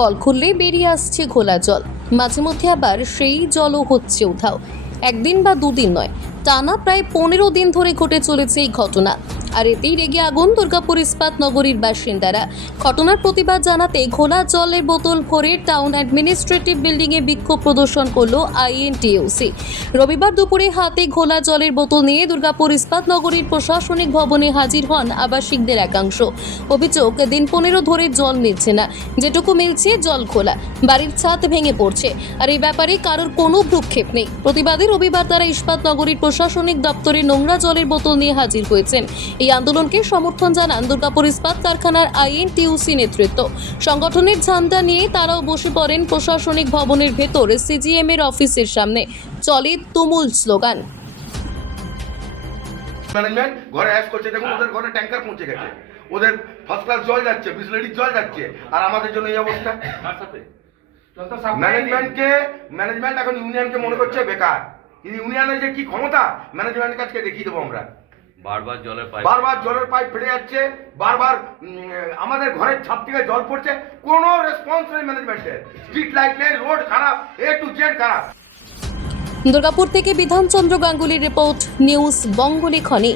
Call খুললে বেরিয়ে আসছে ঘোলা জল। মাঝে মধ্যে আবার সেই জলও হচ্ছে উধাও। একদিন বা দুদিন নয়, টানা প্রায় পনেরো দিন ধরে ঘটে চলেছে এই ঘটনা। আর এতেই রেগে আগুন দুর্গাপুর ইস্পাত নগরীর বাসিন্দারা। ঘটনার প্রতিবাদ জানাতে ঘোলা জলের বোতল ভরে টাউন অ্যাডমিনিস্ট্রেটিভ বিল্ডিংয়ে বিক্ষোভ প্রদর্শন করল আইএনটিইউসি। রবিবার দুপুরে হাতে ঘোলা জলের বোতল নিয়ে দুর্গাপুর ইস্পাত নগরীর প্রশাসনিক ভবনে হাজির হন আবাসিকদের একাংশ। অভিযোগ, দিন পনেরো ধরে জল মিলছে না। যেটুকু মিলছে জল খোলা বাড়ির ছাদ ভেঙে পড়ছে। আর এই ব্যাপারে কারোর কোনো ভ্রুক্ষেপ নেই। প্রতিবাদী রবিবার তারা ইস্পাত নগরীর প্রশাসনিক দপ্তরে নোংরা জলের বোতল নিয়ে হাজির হয়েছেন। এই আন্দোলনকে সমর্থন জানান দুর্গাপুর ইস্পাত কারখানার আইএনটিউসি নেতৃত্ব। সংগঠনের ঝান্ডা নিয়ে তারাও বসে পড়েন প্রশাসনিক ভবনের ভেতর সিজিএম এর অফিসের সামনে। চলে তুমুল স্লোগান। ম্যানেজমেন্ট ঘরে অ্যাশ করছে দেখুন ওদের ঘরে ট্যাঙ্কার পৌঁছে গেছে। ওদের ফার্স্ট ক্লাস জল যাচ্ছে বিসলেরির জল যাচ্ছে। আর আমাদের জন্য এই অবস্থা। ম্যানেজমেন্টকে ম্যানেজমেন্ট এখন ইউনিয়নকে মনে করছে বেকার। কিন্তু ইউনিয়নের যে কি ক্ষমতা? ম্যানেজমেন্টের কাছে দেখিয়ে দেবো আমরা। বারবার জলের পাইপ বারবার জলের পাইপ ফেটে যাচ্ছে বারবার উম, আমাদের ঘরের ছাদ থেকে জল পড়ছে কোনো রেসপন্স নেই ম্যানেজমেন্টের স্ট্রিট লাইট নেই রোড খারাপ এ টু জেড খারাপ। দুর্গাপুর থেকে বিধানচন্দ্র গাঙ্গুলির রিপোর্ট নিউজ বঙ্গলি খনি।